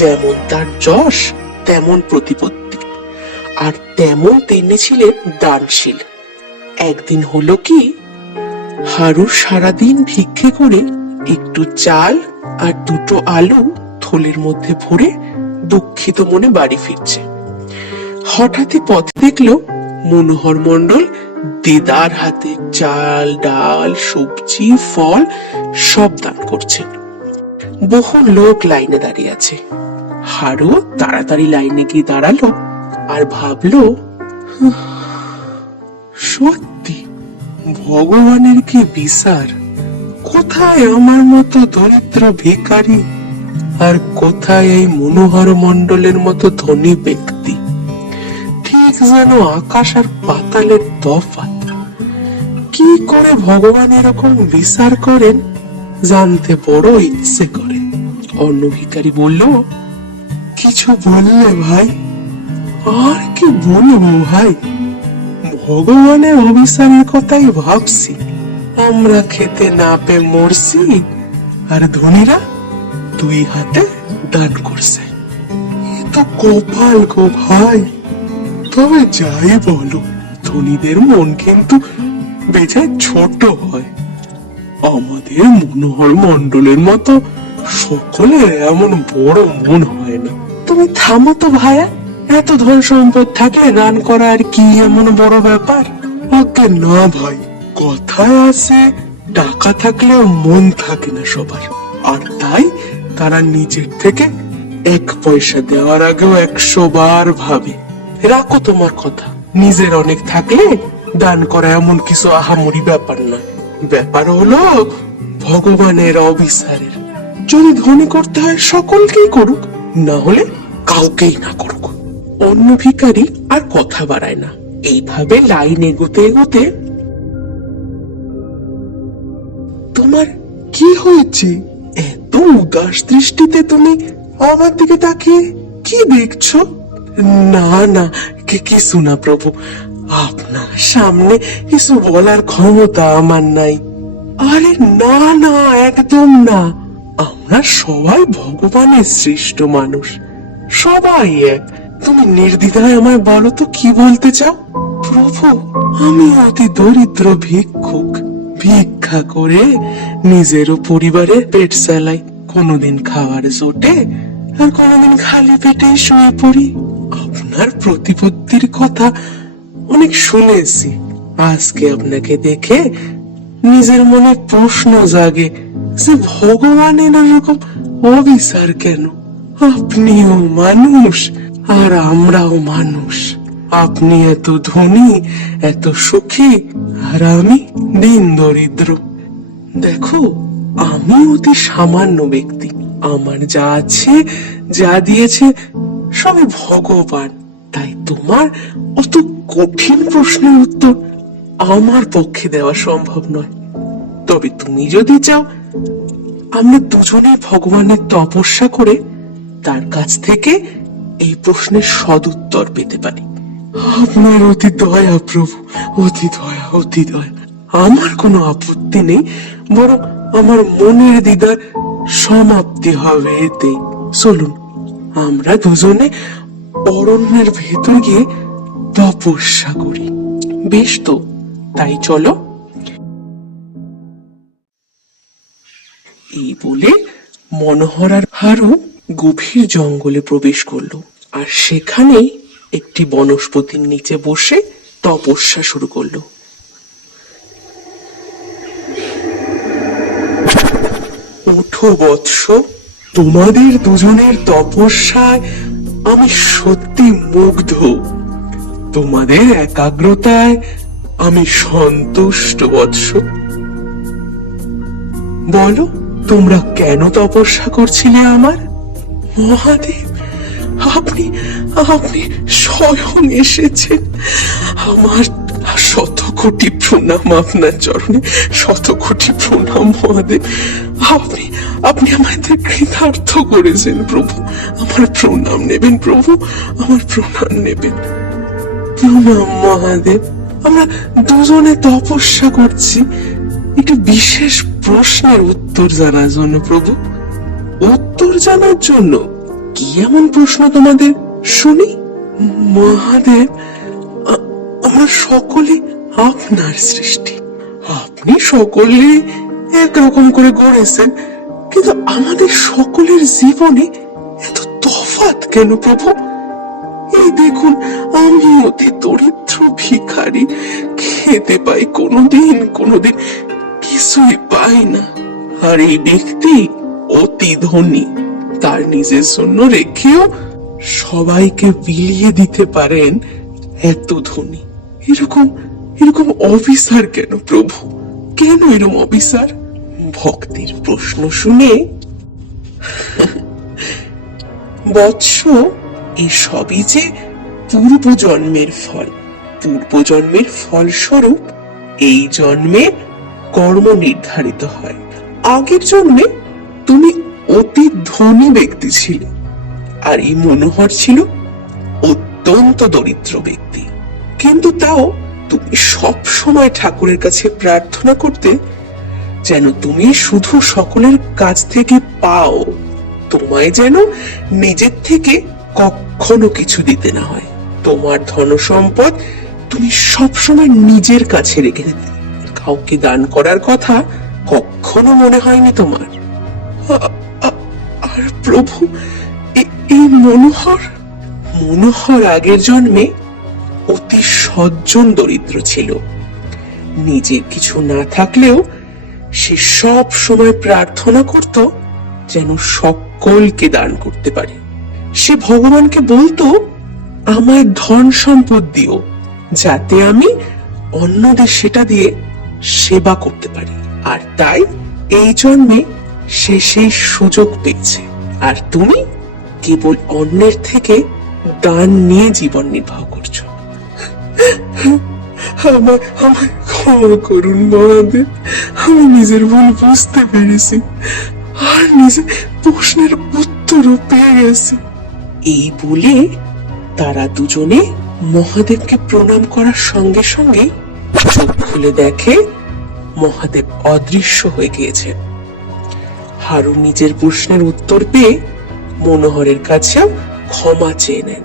যেমন তার যশ তেমন প্রতিপত্তি, আর তেমন তিনি ছিলেন দানশীল। একদিন হলো কি, হারু সারাদিন ভিক্ষে করে একটু চাল আর দুটো আলু থলের মধ্যে ভরে দুঃখিত মনে বাড়ি ফিরছে। হঠাৎই পথে দেখলো মনোহর মণ্ডল দিদার হাতে চাল, ডাল, সবজি, ফল সব দান করছেন। বহু লোক লাইনে দাঁড়িয়ে আছে। হারু তাড়াতাড়ি লাইনে গিয়ে দাঁড়ালো আর ভাবলো, সত্যি ভগবানের কি বিচার! কোথায় আমার মতো দরিদ্র ভিখারি, আর কোথায় এই মনোহর মণ্ডলের মতো ধনী ব্যক্তি! ঠিক যেন আকাশ আর পাতালের তফাৎ। কি করে ভগবান এরকম বিচার করেন জানতে বড় ইচ্ছে করে। অন্য ভিখারি বলল, কিছু বললে ভাই? আর কি বলবো ভাই, ভগবানের অভিশাপের কথাই ভাবছি। আমরা খেতে না পেয়ে মরছি, আর ধনীরা দুই হাতে দান করছে। এ তো কপাল গো ভাই। তবে যাই বলো, ধনীদের মন কিন্তু বেজায় ছোট হয়। আমাদের মনোহর মণ্ডলের মতো সকলের এমন বড় মন হয় না। তুমি থামো তো ভাইয়া, এত ধন সম্পদ থাকলে দান করা আর কি এমন বড় ব্যাপার? ওকে না ভাই, কথায় আছে টাকা থাকলেও মন থাকে না সবার, আর তাই তারা নিজের থেকে এক পয়সা দেওয়ার আগেও 100 বার ভাবে। রাখো তোমার কথা, নিজের অনেক থাকলে দান করা এমন কিছু আহামরি ব্যাপার না। ব্যাপার হলো ভগবানের অবিচারের। যদি ধনী করতে হয় সকলকেই করুক, না হলে কাউকেই না করুক। অন্য ভিখারি আর কথা বাড়ায় না। এইভাবে লাইন এগোতে এগোতে, তোমার কি হয়েছে? এত উদাস দৃষ্টিতে তুমি আমার দিকে তাকিয়ে কি দেখছো? না না, কিছু না প্রভু, আপনার সামনে কিছু বলার ক্ষমতা আমার নাই। আরে না না, একদম না। আমরা সবাই ভগবানের সৃষ্ট মানুষ, সবাই এক। তুমি নির্দ্বিধায় আমায় বলো তো কি বলতে চাও? প্রভু, আমি অতি দরিদ্র ভিক্ষুক। ভিক্ষা করে নিজের ও পরিবারের পেট চালাই। কোনোদিন খাওয়ার জোটে, আর কোনোদিন খালি পেটেই শুয়ে পড়ি। আপনার প্রতিপত্তির কথা অনেক শুনেছি। আজকে আপনাকে দেখে নিজের মনে প্রশ্ন জাগে যে ভগবানের এরকম অবিচার কেন? আপনিও মানুষ আর আমরাও মানুষ। আপনি এত ধনী, এত সুখী, আর আমি দিন দরিদ্র। দেখো, আমি অতি সামান্য ব্যক্তি। আমার যা আছে, যা দিয়েছে সবই ভগবান। তাই তোমার অত কঠিন প্রশ্নের উত্তর আমার পক্ষে দেওয়া সম্ভব নয়। তবে তুমি যদি চাও, আমরা দুজনে ভগবানের তপস্যা করে তার কাছ থেকে এই প্রশ্নের সদুত্তর পেতে পারি। আপনার অতি দয়া প্রভু, অতি দয়া, অতি দয়া। আমার কোনো আপত্তি নেই, বরং আমার মনের দ্বিধার সমাপ্তি হবে এতে। চলুন, আমরা দুজনে অরণ্যের ভেতর গিয়ে তপস্যা করি। বেশ তো, তাই চলো। এই বলে মনোহর আর হারু গভীর জঙ্গলে প্রবেশ করলো, আর সেখানেই একটি বনস্পতির নিচে বসে তপস্যা শুরু করলো। ওঠো বৎস, তোমাদের দুজনের তপস্যায় আমি সত্যি মুগ্ধ। তোমাদের একাগ্রতায় আমি সন্তুষ্ট বৎস। বলো, তোমরা কেন তপস্যা করছিলে আমার? মহাদেব, আপনি আপনি স্বয়ং এসেছেন। আমার শত কোটি প্রণাম আপনার চরণে, শত কোটি প্রণাম মহাদেব। আপনি আপনি আমাদের কৃতার্থ করেছেন প্রভু। আমার প্রণাম নেবেন প্রভু, আমার প্রণাম নেবেন। প্রণাম মহাদেব। আমরা দুজনে তপস্যা করছি একটি বিশেষ প্রশ্নের উত্তর জানার জন্য প্রভু। উত্তর জানার জন্য? কি এমন প্রশ্ন তোমাদের শুনি? মহাদেব, আমরা সকলে আপনার সৃষ্টি। আপনি সকলে একরকম করে গড়েছেন, কিন্তু আমাদের সকলের জীবনে এত তফাৎ কেন প্রভু? এই দেখুন, আমি অতি দরিদ্র ভিখারি, খেতে পাই কোনোদিন কোনোদিন কিছুই পাই না। আর এই ব্যক্তি অতি ধনী, তার নিজের জন্য রেখেও সবাইকে বিলিয়ে দিতে পারেন, এত ধনী। এরকম এরকম অবিচার কেন প্রভু? কেন এরকম অবিচার? ভক্তির প্রশ্ন শুনে বৎস, এসবই যে পূর্বজন্মের ফল। পূর্বজন্মের ফলস্বরূপ এই জন্মে কর্ম নির্ধারিত হয়। আগের জন্মে তুমি অতি ধনী ব্যক্তি ছিলে, আর এই মনোহর ছিল অত্যন্ত দরিদ্র ব্যক্তি। কিন্তু তাও তুমি সব সময় ঠাকুরের কাছে প্রার্থনা করতে যেন তুমি শুধু সকলের কাছ থেকে পাও, তোমায় যেন নিজের থেকে কখনো কিছু দিতে না হয়। তোমার ধন সম্পদ তুমি সব সময় নিজের কাছে রেখে দিতে, কাউকে দান করার কথা কখনো মনে হয়নি তোমার। আর প্রভু, এই মনোহর আগের জন্মে অতি সজ্জন দরিদ্র ছিল। নিজে কিছু না থাকলেও সে সব সময় প্রার্থনা করত যেন সকলকে দান করতে পারে। সে ভগবানকে বলতো, আমায় ধন সম্পদ দিও, যাতে আমি অন্যদের সেটা দিয়ে সেবা করতে পারি। আর তাই এই জন্মে সে সেই সুযোগ পেয়েছে। আর তুমি কেবল অন্যের থেকে দান নিয়ে জীবন নির্বাহ করছো। আমায় ক্ষমা করুন মহাদেব, আমি নিজের ভুল বুঝতে পেরেছি, আর নিজে প্রশ্নের উত্তরও পেয়ে গেছি। এই বলে তারা দুজনে মহাদেবকে প্রণাম করার সঙ্গে সঙ্গে চোখ খুলে দেখে মহাদেব অদৃশ্য হয়ে গিয়েছে। হারু নিজের প্রশ্নের উত্তর পেয়ে মনোহরের কাছেও ক্ষমা চেয়ে নেন।